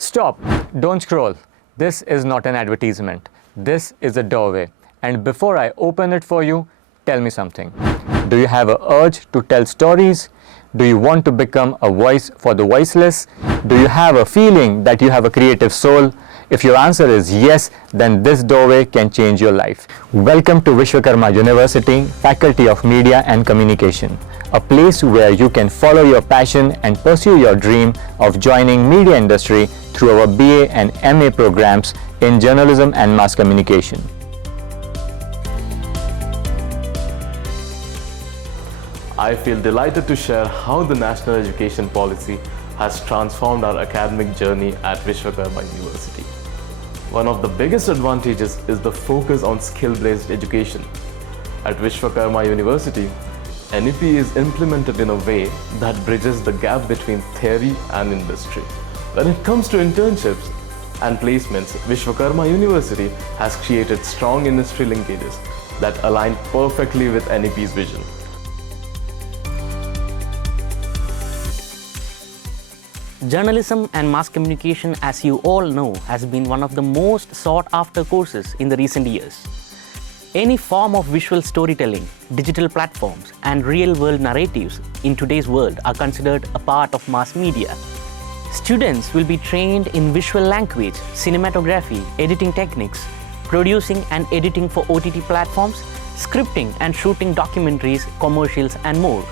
Stop! Don't scroll. This is not an advertisement. This is a doorway. And before I open it for you, tell me something. Do you have an urge to tell stories? Do you want to become a voice for the voiceless? Do you have a feeling that you have a creative soul? If your answer is yes, then this doorway can change your life. Welcome to Vishwakarma University, Faculty of Media and Communication, a place where you can follow your passion and pursue your dream of joining media industry through our BA and MA programs in journalism and mass communication. I feel delighted to share how the National Education Policy has transformed our academic journey at Vishwakarma University. One of the biggest advantages is the focus on skill-based education. At Vishwakarma University, NEP is implemented in a way that bridges the gap between theory and industry. When it comes to internships and placements, Vishwakarma University has created strong industry linkages that align perfectly with NEP's vision. Journalism and mass communication, as you all know, has been one of the most sought-after courses in the recent years. Any form of visual storytelling, digital platforms, and real-world narratives in today's world are considered a part of mass media. Students will be trained in visual language, cinematography, editing techniques, producing and editing for OTT platforms, scripting and shooting documentaries, commercials, and more.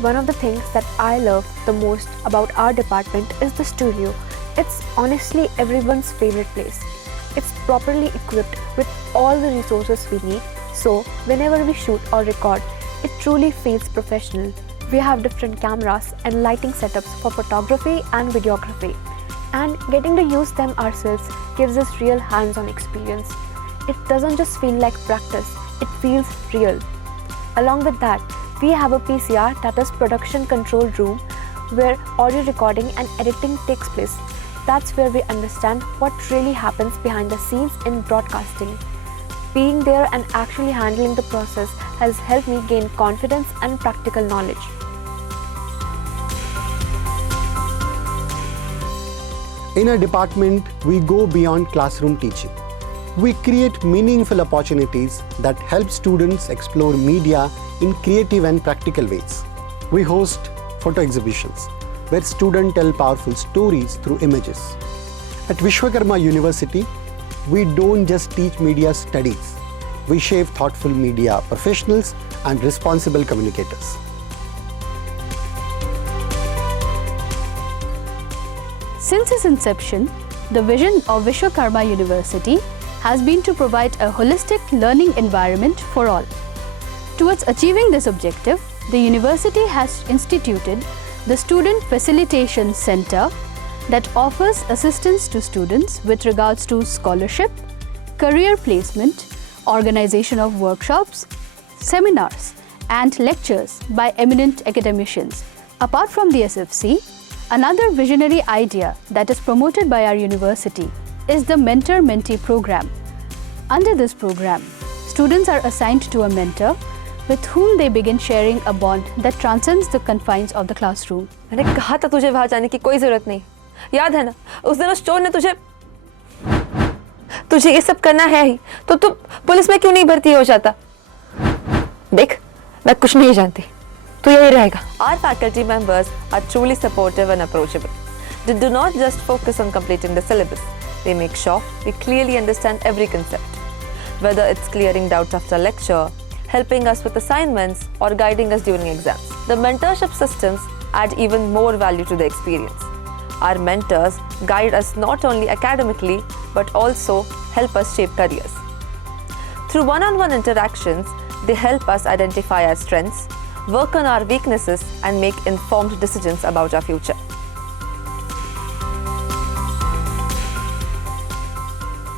One of the things that I love the most about our department is the studio. It's honestly everyone's favorite place. It's properly equipped with all the resources we need, so whenever we shoot or record, it truly feels professional. We have different cameras and lighting setups for photography and videography, and getting to use them ourselves gives us real hands-on experience. It doesn't just feel like practice, it feels real. Along with that, we have a PCR, that is production control room, where audio recording and editing takes place. That's where we understand what really happens behind the scenes in broadcasting. Being there and actually handling the process has helped me gain confidence and practical knowledge. In our department, we go beyond classroom teaching. We create meaningful opportunities that help students explore media in creative and practical ways. We host photo exhibitions where students tell powerful stories through images. At Vishwakarma University, we don't just teach media studies. We shape thoughtful media professionals and responsible communicators. Since its inception, the vision of Vishwakarma University has been to provide a holistic learning environment for all. Towards achieving this objective, the university has instituted the Student Facilitation Center that offers assistance to students with regards to scholarship, career placement, organization of workshops, seminars, and lectures by eminent academicians. Apart from the SFC, another visionary idea that is promoted by our university is the Mentor-Mentee program. Under this program, students are assigned to a mentor with whom they begin sharing a bond that transcends the confines of the classroom. मैंने कहा था तुझे वहाँ जाने की कोई जरूरत नहीं, याद है ना? उस दिन उस चोर ने तुझे ये सब करना है ही, तो तू पुलिस में क्यों नहीं भर्ती हो जाता? देख, मैं कुछ नहीं जानती, तू यही रहेगा. Our faculty members are truly supportive and approachable. They do not just focus on completing the syllabus. They make sure we clearly understand every concept. Whether it's clearing doubts after lecture, helping us with assignments, or guiding us during exams. The mentorship systems add even more value to the experience. Our mentors guide us not only academically, but also help us shape careers. Through one-on-one interactions, they help us identify our strengths, work on our weaknesses, and make informed decisions about our future.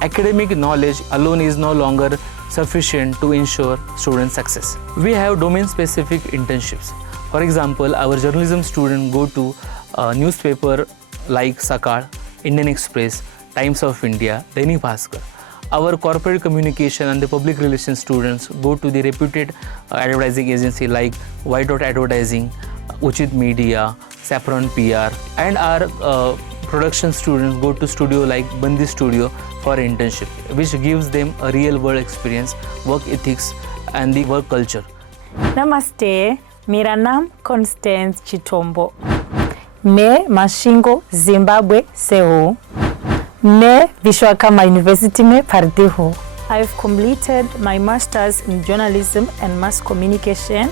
Academic knowledge alone is no longer sufficient to ensure student success. We have domain-specific internships. For example, our journalism students go to a newspaper like Sakal, Indian Express, Times of India, Dainik Bhaskar. Our corporate communication and the public relations students go to the reputed advertising agency like White Dot Advertising, Uchit Media, Saffron PR, and our production students go to studio like Bandi Studio for internship, which gives them a real world experience, work ethics and the work culture. Namaste, मेरा नाम Constance चिटोम्बो। मैं माशिंगो Zimbabwe से हूँ। मैं Vishwakarma university में पढ़ती हूँ। I've completed my masters in journalism and mass communication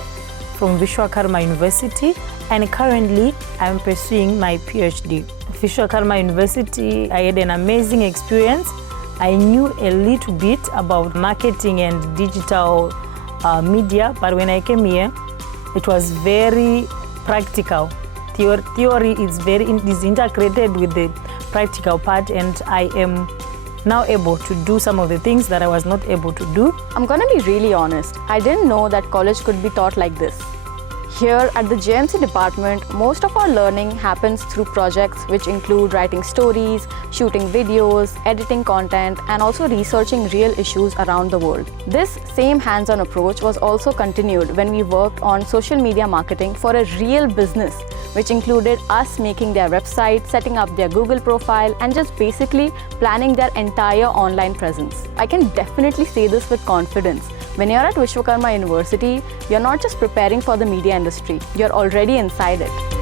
from Vishwakarma University, and currently I'm pursuing my PhD. Vishwakarma University, I had an amazing experience. I knew a little bit about marketing and digital media, but when I came here, it was very practical. Theory is integrated with the practical part, and I am now able to do some of the things that I was not able to do. I'm gonna be really honest. I didn't know that college could be taught like this. Here at the JMC department, most of our learning happens through projects which include writing stories, shooting videos, editing content, and also researching real issues around the world. This same hands-on approach was also continued when we worked on social media marketing for a real business, which included us making their website, setting up their Google profile, and just basically planning their entire online presence. I can definitely say this with confidence. When you're at Vishwakarma University, you're not just preparing for the media industry, you're already inside it.